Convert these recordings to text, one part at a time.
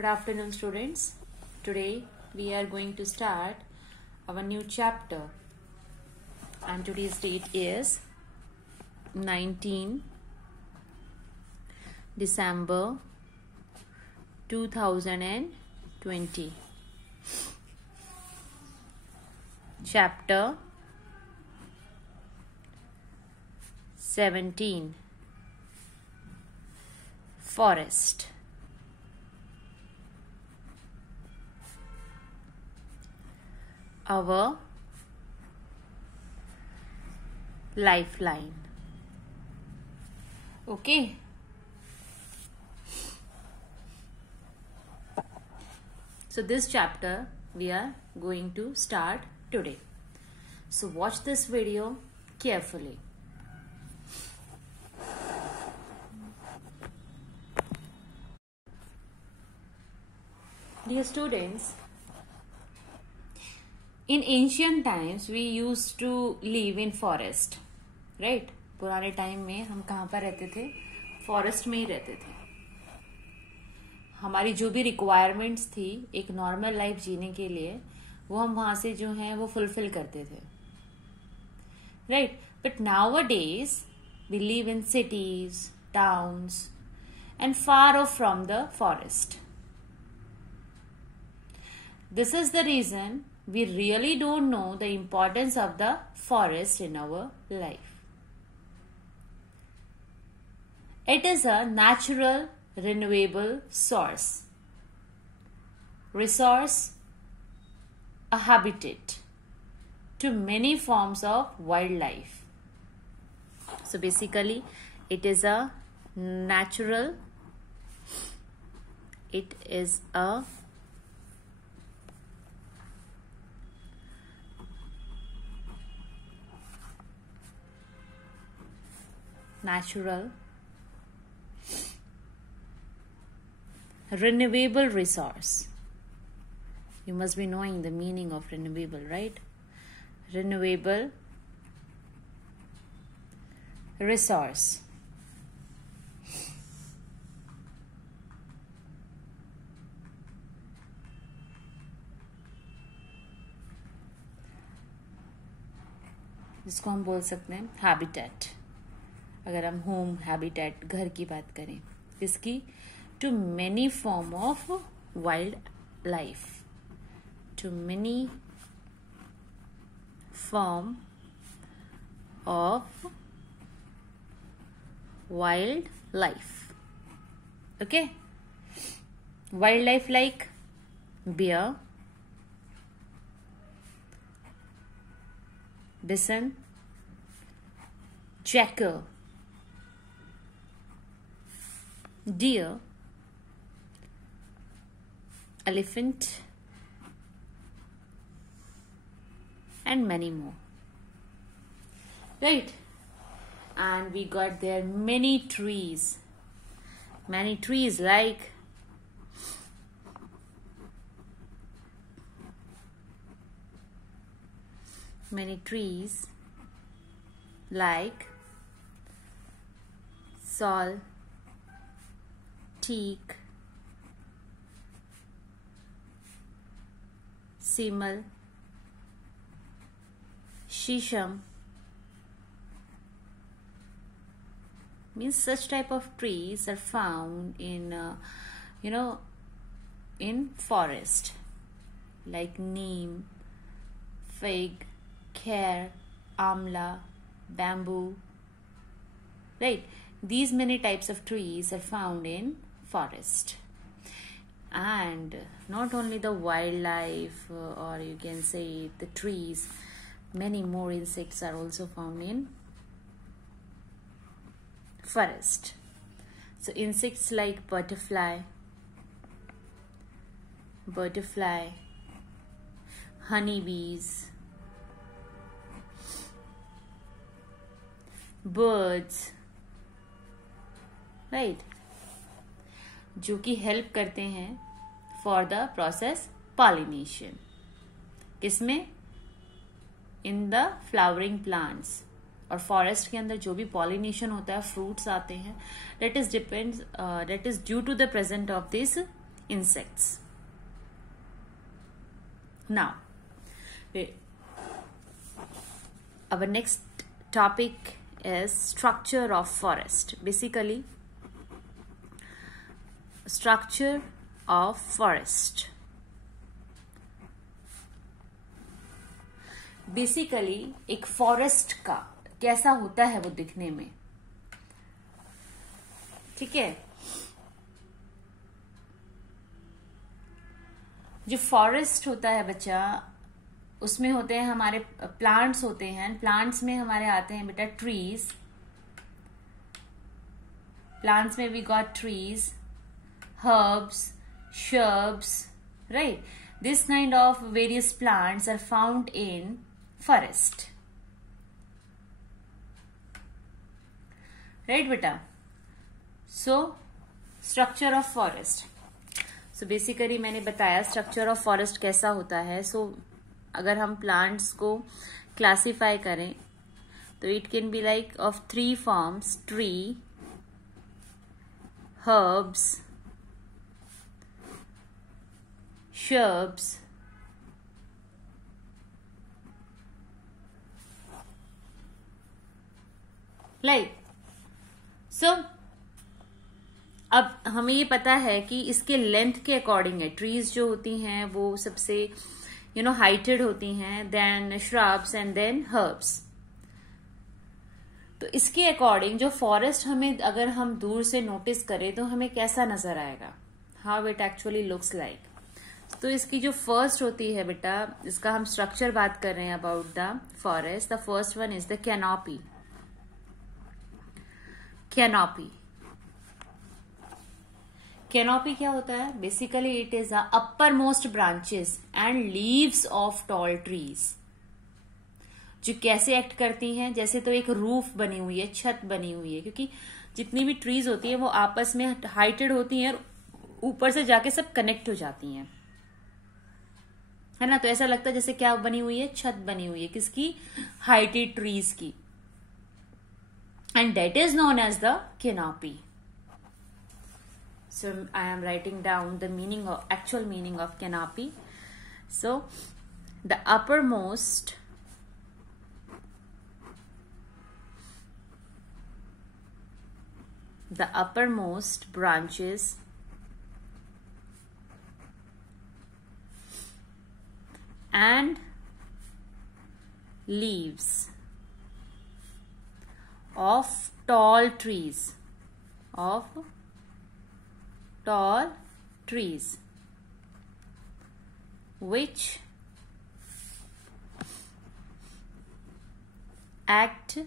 Good afternoon, students. Today we are going to start our new chapter, and today's date is 19 December 2020. Chapter 17, Forest. Our lifeline. Okay. So this chapter we are going to start today. So watch this video carefully. Dear students, in ancient times we used to live in forest, right? पुराने टाइम में हम कहाँ पर रहते थे? फॉरेस्ट में ही रहते थे. हमारी जो भी रिक्वायरमेंट्स थी एक नॉर्मल लाइफ जीने के लिए, वो हम वहां से जो है वो फुलफिल करते थे, right? But nowadays we live in cities, towns and far off from the forest. This is the reason we really don't know the importance of the forest in our life. It is a natural, renewable resource, a habitat to many forms of wildlife. So basically, it is a natural, renewable resource. You must be knowing the meaning of renewable, right? Renewable resource. जिसको हम बोल सकते हैं हैबिटेट. अगर हम home habitat, घर की बात करें, इसकी too many form of wild life, too many form of wild life. Okay, wild life like bear, bison, jackal, deer, elephant, and many more, right? And we got there many trees like sal, teak, simal, shisham. Means such type of trees are found in in forest, like neem, fig, kher, amla, bamboo, right? These many types of trees are found in forest. And not only the wildlife, or you can say the trees, many more insects are also found in forest. So insects like butterfly, honeybees, birds, right, जो कि हेल्प करते हैं for the process pollination. किसमें? In the flowering plants. और forest के अंदर जो भी पॉलिनेशन होता है, फ्रूट्स आते हैं, that is due to the present of this insects. Now, our next topic is structure of forest. Basically, structure of forest. Basically एक फॉरेस्ट का कैसा होता है वो दिखने में, ठीक है। जो फॉरेस्ट होता है बच्चा, उसमें होते हैं हमारे प्लांट्स होते हैं। प्लांट्स में हमारे आते हैं बेटा ट्रीज। प्लांट्स में we got trees, herbs, shrubs, right? This kind of various plants are found in forest. Right, beta? So, structure of forest. So, basically मैंने बताया structure of forest कैसा होता है. So, अगर हम plants को classify करें, तो it can be like of 3 forms: tree, herbs, shrubs, like so. अब हमें ये पता है कि इसके लेंथ के अकॉर्डिंग है। ट्रीज जो होती हैं वो सबसे हाइटेड होती हैं, then shrubs and then herbs. तो इसके अकॉर्डिंग जो फॉरेस्ट हमें अगर हम दूर से नोटिस करें तो हमें कैसा नजर आएगा, how it actually looks like. तो इसकी जो फर्स्ट होती है बेटा, इसका हम स्ट्रक्चर बात कर रहे हैं about the forest. The first one is the canopy. Canopy canopy क्या होता है? Basically it is the upper most branches and leaves of tall trees. जो कैसे एक्ट करती हैं, जैसे तो एक रूफ बनी हुई है, छत बनी हुई है, क्योंकि जितनी भी ट्रीज होती है वो आपस में हाइटेड होती हैं और ऊपर से जाके सब कनेक्ट हो जाती हैं, है ना। तो ऐसा लगता है जैसे क्या बनी हुई है, छत बनी हुई है, किसकी? हाइटेड ट्रीज की। And that is known as the canopy. So I am writing down the actual meaning of canopy. So the uppermost branches and leaves of tall trees which act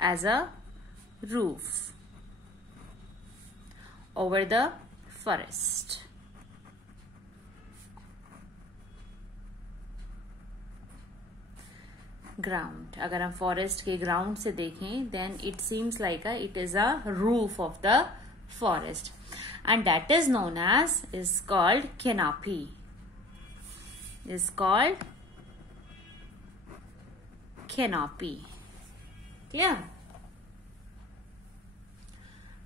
as a roof over the forest. Ground, अगर हम forest के ground से देखें, then it seems like it is a roof of the forest, and that is known as is called canopy. Is called canopy. Clear?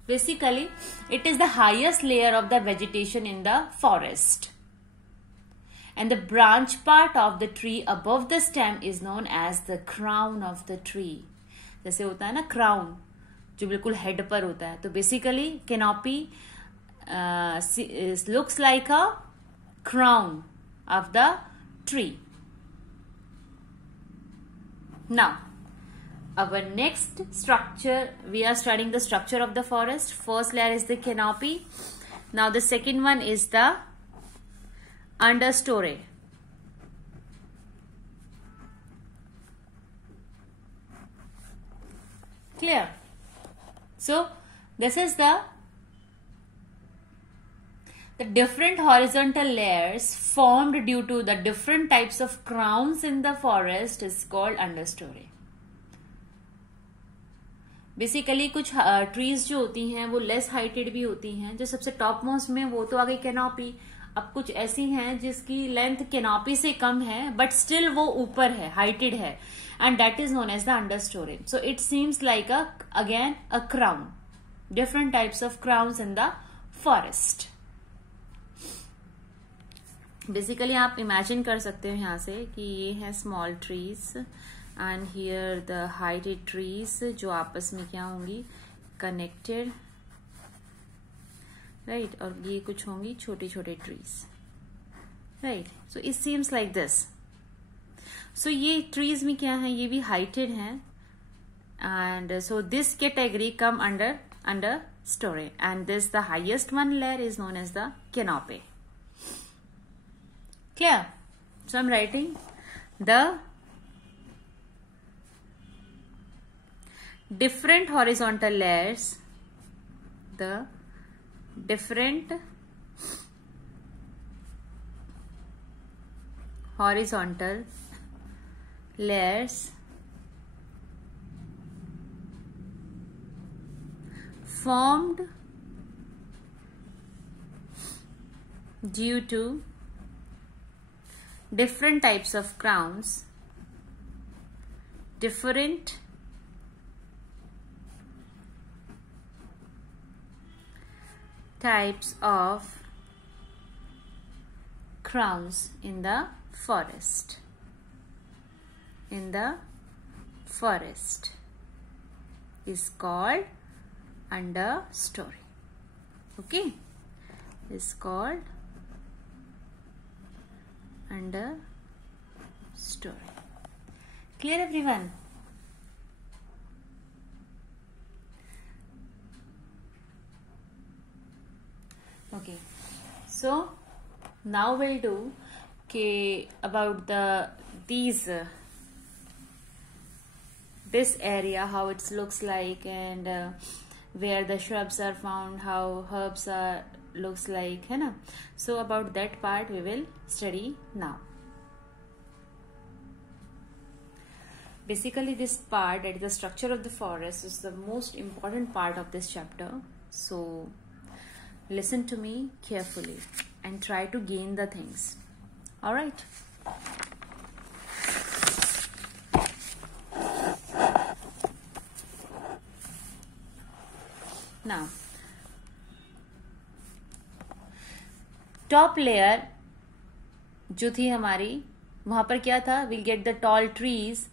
Basically, it is the highest layer of the vegetation in the forest, and the branch part of the tree above the stem is known as the crown of the tree. जैसे होता है ना crown, जो बिल्कुल हेड पर होता है। तो basically canopy looks like a crown of the tree. Now, our next structure, we are studying the structure of the forest. First layer is the canopy. Now the second one is the understory. Clear? So this is the different horizontal layers formed due to the different types of crowns in the forest is called understory. Basically कुछ ट्रीज जो होती हैं वो less heighted भी होती हैं। जो सबसे टॉप मोस्ट में वो तो आ गई कैनोपी। अब कुछ ऐसी हैं जिसकी लेंथ कैनोपी से कम है बट स्टिल वो ऊपर है, हाइटेड है, and that is known as the understory. So it seems like again a crown. Different types of crowns in the forest. Basically आप इमेजिन कर सकते हो यहाँ से कि ये है small trees and here the heighted trees जो आपस में क्या होंगी, कनेक्टेड, राइट, और ये कुछ होंगी छोटे छोटे trees, right. So it seems like this. So ये ट्रीज में क्या है, ये भी हाइटेड हैं, and so this category come under story, and this the highest one layer is known as the canopy. Clear? So I'm writing the different horizontal layers, the different horizontal layers formed due to different types of crowns, different types of crowns in the forest. In the forest is called understory. Okay, is called understory. Clear everyone? Okay, so now we'll do about this area, how it looks like, and where the shrubs are found, how herbs are looks like, है ना. So about that part we will study now. Basically this part, that is the structure of the forest, is the most important part of this chapter. So listen to me carefully and try to gain the things. All right. Now, top layer जो थी हमारी, वहां पर क्या था, will get the tall trees,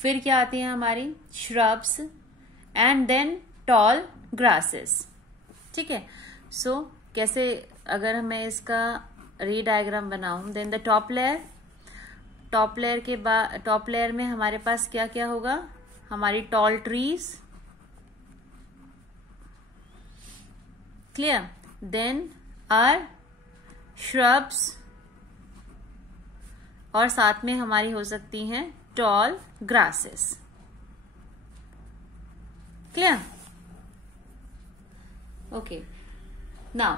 फिर क्या आती है हमारी shrubs, and then tall grasses. ठीक है. सो कैसे, अगर मैं इसका री डायग्राम बनाऊं, देन द टॉप लेयर के बाद, टॉप लेयर में हमारे पास क्या क्या होगा, हमारी tall trees, clear, then are shrubs, और साथ में हमारी हो सकती हैं tall grasses. Clear? Okay. Now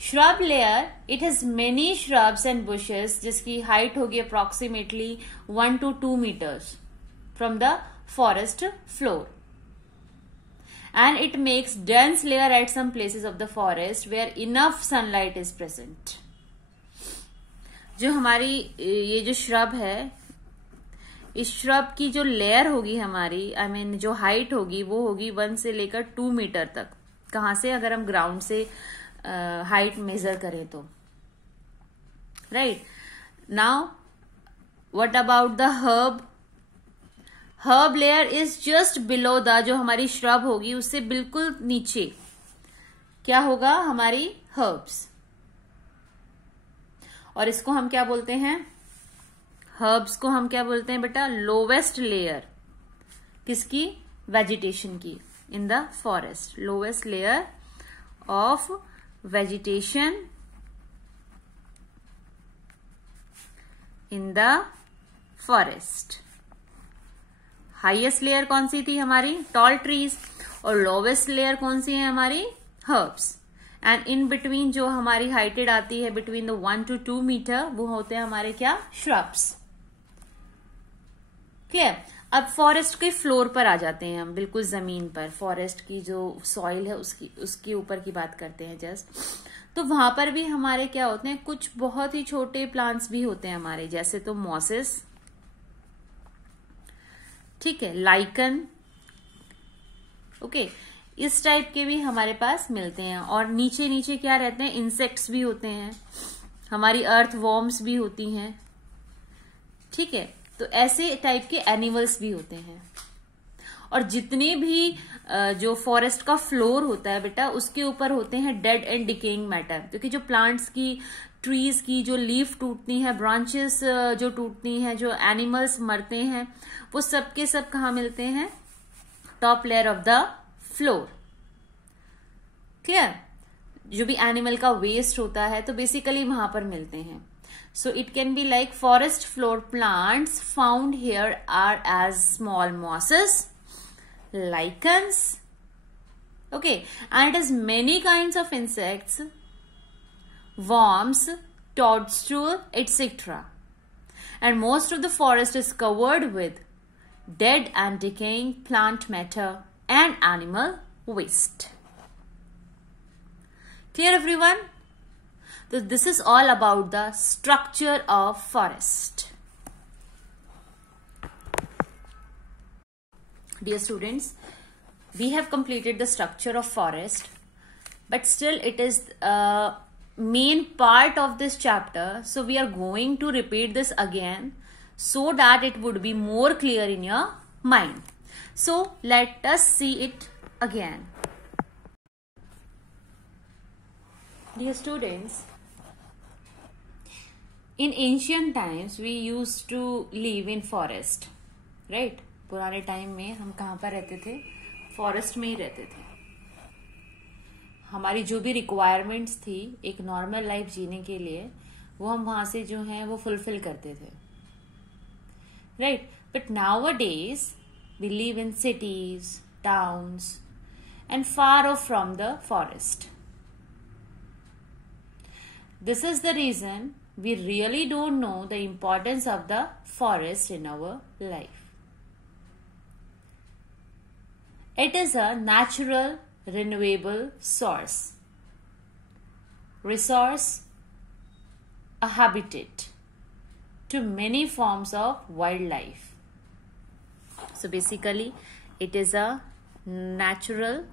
shrub layer, it has many shrubs and bushes, जिसकी हाइट होगी approximately 1 to 2 meters from the forest floor. And it makes dense layer at some places of the forest where enough sunlight is present. जो हमारी ये जो श्रब है, इस श्रब की जो लेयर होगी हमारी, जो हाइट होगी, वो होगी 1 से लेकर 2 मीटर तक. कहां से, अगर हम ग्राउंड से हाइट मेजर करें तो, right. Now what about the herb layer is just below the, जो हमारी श्रब होगी उससे बिल्कुल नीचे क्या होगा, हमारी हर्ब्स. और इसको हम क्या बोलते हैं, हर्ब्स को हम क्या बोलते हैं बेटा, लोवेस्ट लेयर. किसकी, वेजिटेशन की, इन the forest. Lowest layer of vegetation in the forest. Highest layer कौन सी थी हमारी, टॉल ट्रीज, और लोवेस्ट लेयर कौन सी है हमारी, हर्ब्स. एंड इन बिटवीन जो हमारी हाइटेड आती है बिटवीन द 1 to 2 मीटर, वो होते हैं हमारे क्या, श्रब्स. क्लियर? अब फॉरेस्ट के फ्लोर पर आ जाते हैं हम, बिल्कुल जमीन पर, फॉरेस्ट की जो सॉइल है उसके ऊपर की बात करते हैं जस्ट. तो वहां पर भी हमारे क्या होते हैं, कुछ बहुत ही छोटे प्लांट्स भी होते हैं हमारे, जैसे तो मॉसेस, ठीक है, लाइकन, ओके, इस टाइप के भी हमारे पास मिलते हैं. और नीचे नीचे क्या रहते हैं, इंसेक्ट्स भी होते हैं. हमारी अर्थ वॉर्म्स भी होती हैं, ठीक है। तो ऐसे टाइप के एनिमल्स भी होते हैं। और जितने भी जो फॉरेस्ट का फ्लोर होता है बेटा, उसके ऊपर होते हैं डेड एंड डिकेइंग मैटर, क्योंकि जो प्लांट्स की, ट्रीज की जो लीफ टूटती है, ब्रांचेस जो टूटती हैं, जो एनिमल्स मरते हैं, वो सब के सब कहाँ मिलते हैं? Top layer of the floor. Clear? जो भी एनिमल का वेस्ट होता है तो बेसिकली वहां पर मिलते हैं। So it can be like forest floor plants found here are as small mosses, lichens, okay, and it has many kinds of insects, worms, toadstool, etc. And most of the forest is covered with dead and decaying plant matter and animal waste. Clear everyone? So this is all about the structure of forest. Dear students, we have completed the structure of forest, but still it is main part of this chapter. So we are going to repeat this again so that it would be more clear in your mind. So let us see it again. Dear students, in ancient times we used to live in forest, right? पुराने टाइम में हम कहाँ पर रहते थे? फॉरेस्ट में ही रहते थे। हमारी जो भी रिक्वायरमेंट्स थी एक नॉर्मल लाइफ जीने के लिए, वो हम वहां से जो है वो फुलफिल करते थे, right? But nowadays we live in cities, towns and far off from the forest. This is the reason we really don't know the importance of the forest in our life. It is a natural, renewable resource, a habitat to many forms of wildlife. So basically, it is a natural,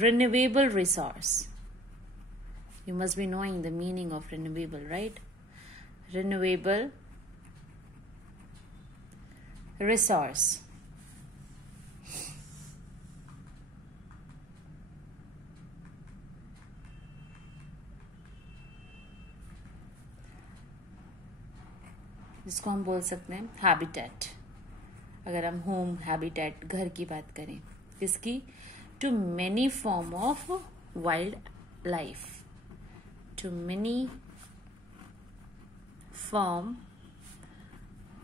renewable resource. You must be knowing the meaning of renewable, right? Renewable resource. जिसको हम बोल सकते हैं हैबिटेट. अगर हम home habitat, घर की बात करें, इसकी to many form of wildlife, to many form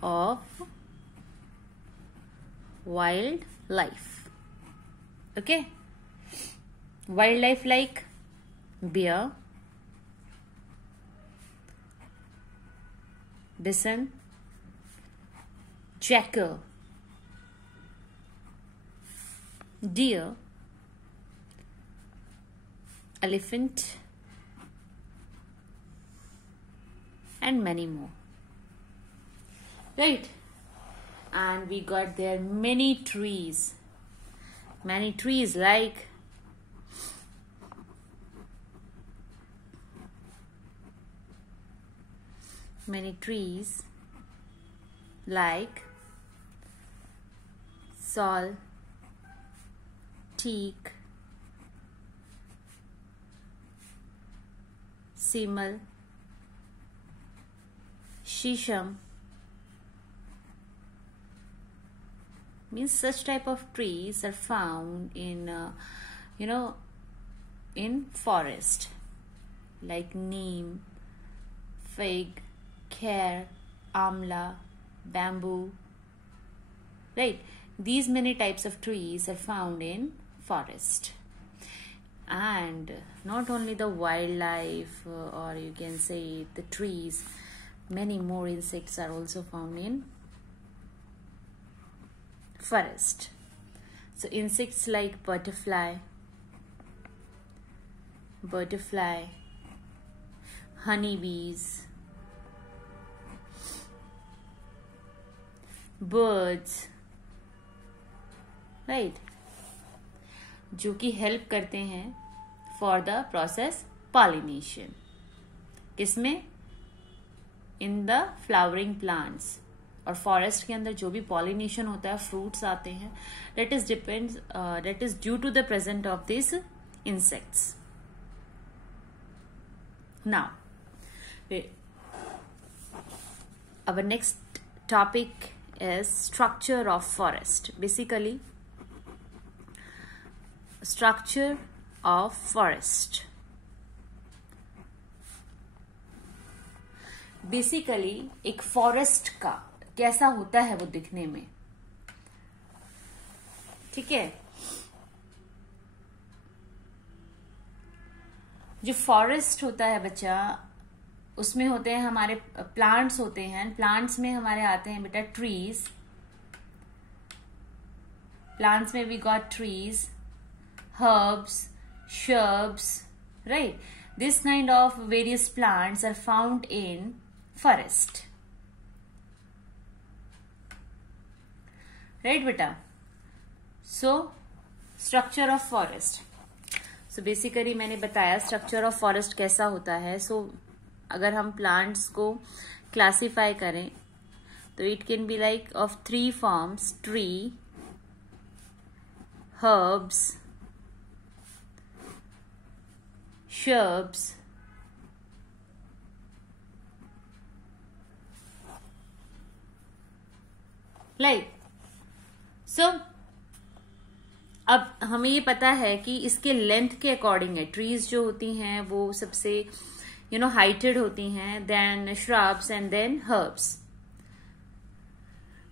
of wildlife. Okay, wildlife like bear, bison, jackal, deer, elephant, and many more, right? And we got there many trees like sal, teak, simal, shisham. Means such type of trees are found in in forest, like neem, fig, kher, amla, bamboo, right? These many types of trees are found in forest. And not only the wildlife, or you can say the trees, many more insects are also found in forest. So insects like butterfly, honeybees, birds, right, जो कि हेल्प करते हैं for the process pollination. किसमें? In the flowering plants. और forest के अंदर जो भी पॉलिनेशन होता है, फ्रूट्स आते हैं, that is due to the presence of these insects. Now, our next topic is structure of forest. Basically, structure of forest. Basically, एक फॉरेस्ट का कैसा होता है वो दिखने में, ठीक है. जो फॉरेस्ट होता है बच्चा, उसमें होते हैं हमारे प्लांट्स होते हैं. प्लांट्स में हमारे आते हैं बेटा ट्रीज. प्लांट्स में we got trees, herbs, shrubs, right? This kind of various plants are found in forest. Right beta? So structure of forest. So basically मैंने बताया structure of forest कैसा होता है. So अगर हम plants को classify करें तो it can be like of 3 forms: tree, herbs, shrubs, like. So अब हमें ये पता है कि इसके लेंथ के अकॉर्डिंग है. ट्रीज जो होती हैं वो सबसे हाइटेड होती हैं, then shrubs and then herbs.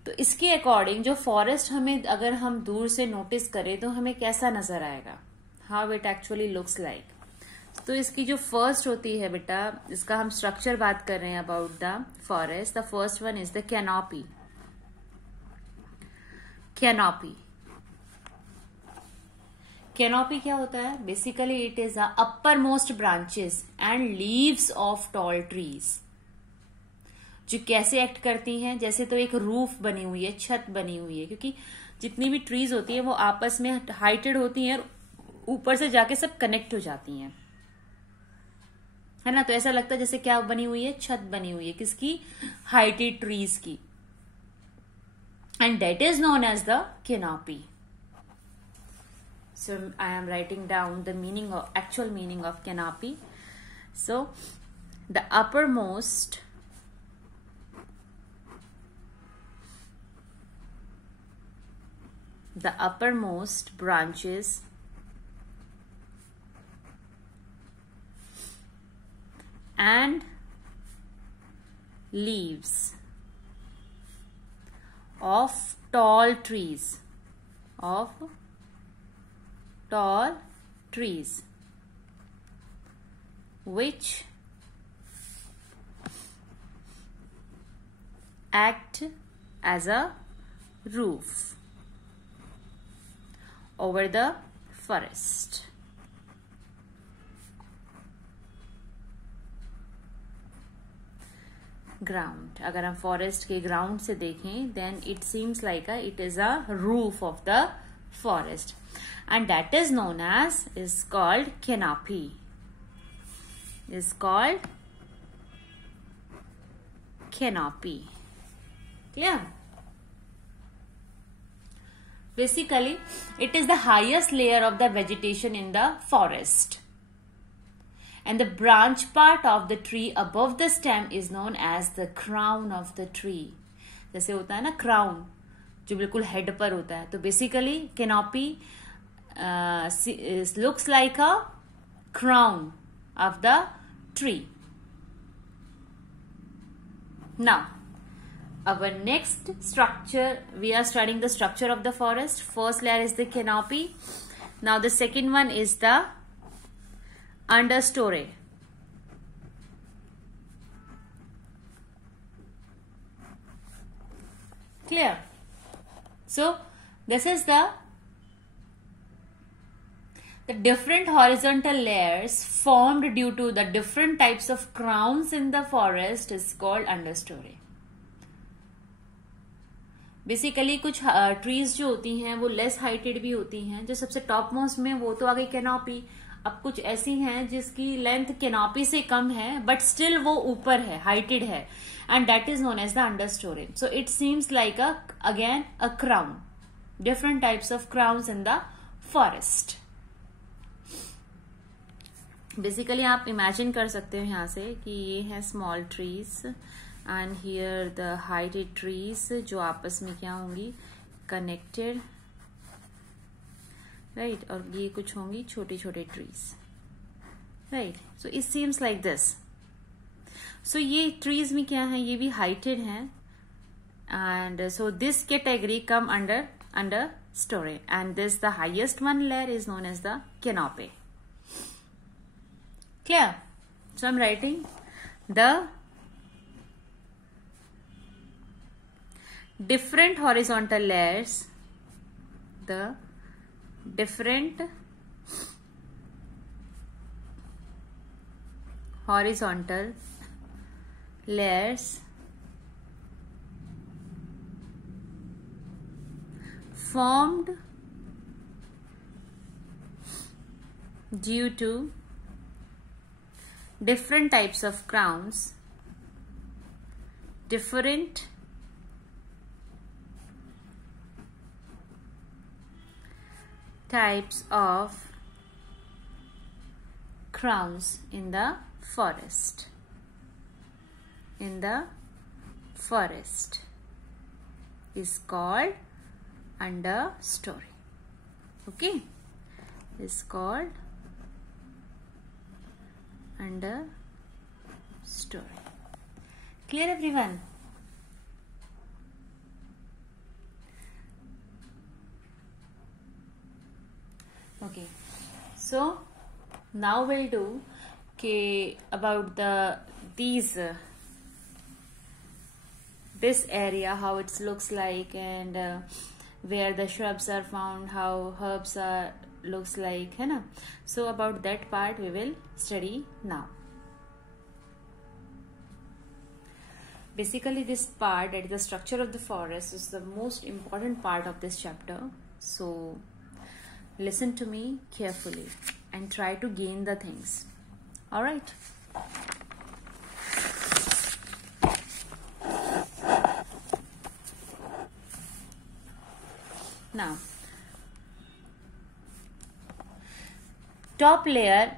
तो इसके अकॉर्डिंग जो फॉरेस्ट हमें अगर हम दूर से नोटिस करें तो हमें कैसा नजर आएगा, how it actually looks like. तो इसकी जो फर्स्ट होती है बेटा, इसका हम स्ट्रक्चर बात कर रहे हैं about the forest. The first one is the canopy. Canopy. Canopy क्या होता है? Basically it is the upper most branches and leaves of tall trees. जो कैसे एक्ट करती हैं, जैसे तो एक रूफ बनी हुई है, छत बनी हुई है, क्योंकि जितनी भी ट्रीज होती है वो आपस में हाइटेड होती हैं, ऊपर से जाके सब कनेक्ट हो जाती हैं, है ना. तो ऐसा लगता है जैसे क्या बनी हुई है, छत बनी हुई है. किसकी? हाइटेड ट्रीज की. And that is known as the canopy. So I am writing down the actual meaning of canopy. So the uppermost branches and leaves of tall trees, which act as a roof over the forest. Ground. अगर हम forest के ground से देखें then it seems like it is a roof of the forest, and that is known as is called canopy. Is called canopy. Clear? Basically it is the highest layer of the vegetation in the forest. And the branch part of the tree above the stem is known as the crown of the tree. जैसे होता है ना crown, जो बिल्कुल head पर होता है. तो basically canopy looks like a crown of the tree. Now, our next structure, we are studying the structure of the forest. First layer is the canopy. Now the second one is the understory. Clear? So this is the The different horizontal layers formed due to the different types of crowns in the forest is called understory. Basically कुछ ट्रीज जो होती हैं वो less heighted भी होती हैं. जो सबसे टॉप मोस्ट में वो तो आ गई कैनोपी. अब कुछ ऐसी हैं जिसकी लेंथ कैनोपी से कम है बट स्टिल वो ऊपर है, हाइटेड है, and that is known as the understory. So it seems like again a crown. Different types of crowns in the forest. Basically आप इमेजिन कर सकते हो यहाँ से कि ये है small trees and here the heighted trees जो आपस में क्या होंगी, कनेक्टेड, राइट. और ये कुछ होंगी छोटे छोटे trees, right. So it seems like this. So ये ट्रीज में क्या है, ये भी हाइटेड हैं and so this category come under story and this the highest one layer is known as the canopy. Clear? So I'm writing the different horizontal layers, the different horizontal layers formed due to different types of crowns, different types of crowns in the forest. In the forest is called understory. Okay, is called understory. Clear everyone? Okay, so now we'll do about this area, how it looks like, and where the shrubs are found, how herbs are looks like, है ना. So about that part we will study now. Basically this part, that is the structure of the forest, is the most important part of this chapter. So listen to me carefully and try to gain the things. All right. Now top layer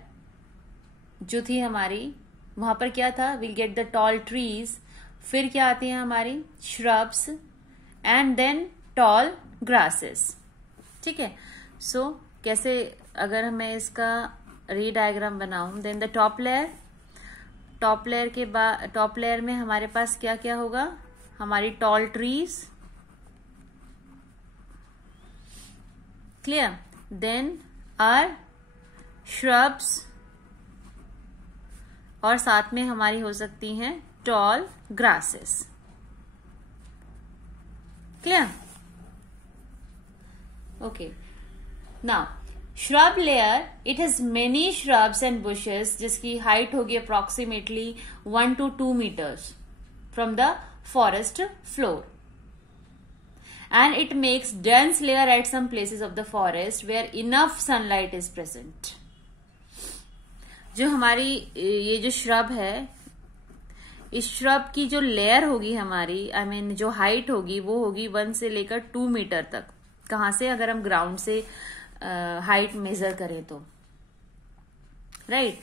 जो थी हमारी, वहां पर क्या था, will get the tall trees. फिर क्या आती है हमारी shrubs and then tall grasses. ठीक है. सो कैसे, अगर मैं इसका री डायग्राम बनाऊं, देन द टॉप लेयर के बाद, टॉप लेयर में हमारे पास क्या क्या होगा, हमारी tall trees. Clear. Then are shrubs और साथ में हमारी हो सकती हैं tall grasses. Clear. Okay. Now shrub layer, it has many shrubs and bushes जिसकी हाइट होगी approximately 1 to 2 meters from the forest floor. And it makes dense layer at some places of the forest where enough sunlight is present. जो हमारी ये जो श्रब है, इस श्रब की जो लेयर होगी हमारी, जो हाइट होगी वो होगी 1 से लेकर 2 मीटर तक. कहां से, अगर हम ग्राउंड से हाइट मेजर करें तो, right.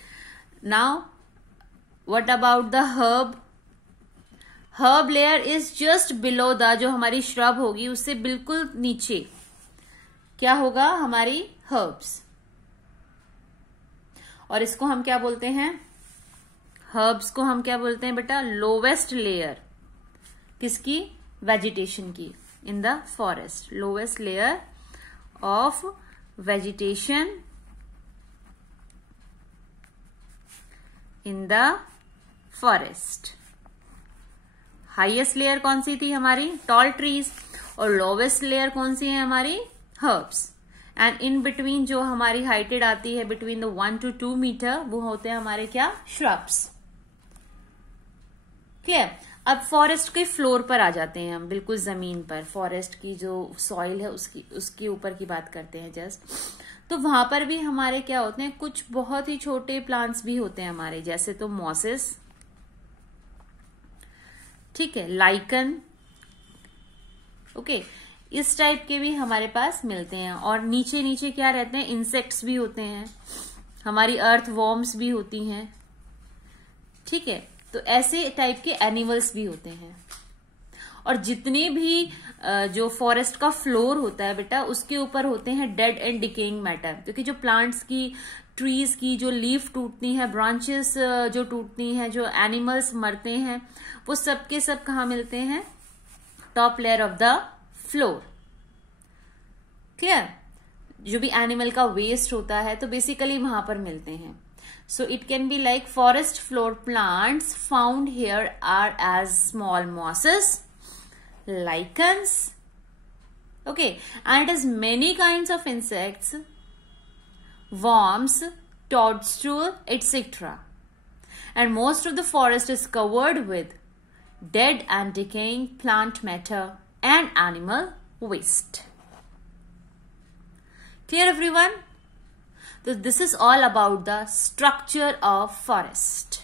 Now what about the herb layer is just below the, जो हमारी श्रब होगी उससे बिल्कुल नीचे क्या होगा, हमारी हर्ब्स. और इसको हम क्या बोलते हैं, हर्ब्स को हम क्या बोलते हैं बेटा, लोवेस्ट लेयर. किसकी, वेजिटेशन की, इन the forest. Lowest layer of vegetation in the forest. Highest layer कौन सी थी हमारी, टॉल ट्रीज. और लोवेस्ट लेयर कौन सी है हमारी, हर्ब्स. एंड इन बिटवीन जो हमारी हाइटेड आती है बिटवीन द 1 to 2 मीटर, वो होते हैं हमारे क्या, श्रब्स। क्लियर। अब फॉरेस्ट के फ्लोर पर आ जाते हैं हम, बिल्कुल जमीन पर, फॉरेस्ट की जो सॉइल है उसके ऊपर की बात करते हैं जस्ट। तो वहां पर भी हमारे क्या होते हैं, कुछ बहुत ही छोटे प्लांट्स भी होते हैं हमारे, जैसे तो मॉसेस, ठीक है, लाइकन, ओके, इस टाइप के भी हमारे पास मिलते हैं। और नीचे नीचे क्या रहते हैं, इंसेक्ट्स भी होते हैं, हमारी अर्थ वॉर्म्स भी होती हैं, ठीक है। तो ऐसे टाइप के एनिमल्स भी होते हैं। और जितने भी जो फॉरेस्ट का फ्लोर होता है बेटा, उसके ऊपर होते हैं डेड एंड डिकेइंग मैटर, क्योंकि जो प्लांट्स की, ट्रीज की जो लीफ टूटती है, ब्रांचेस जो टूटती हैं, जो एनिमल्स मरते हैं, वो सब के सब कहाँ मिलते हैं, top layer of the floor. Clear. जो भी एनिमल का वेस्ट होता है तो बेसिकली वहां पर मिलते हैं। So it can be like forest floor plants found here are as small mosses, lichens, okay, and it has many kinds of insects, worms, toadstool, etc. And most of the forest is covered with dead and decaying plant matter and animal waste. Clear everyone? So this is all about the structure of forest.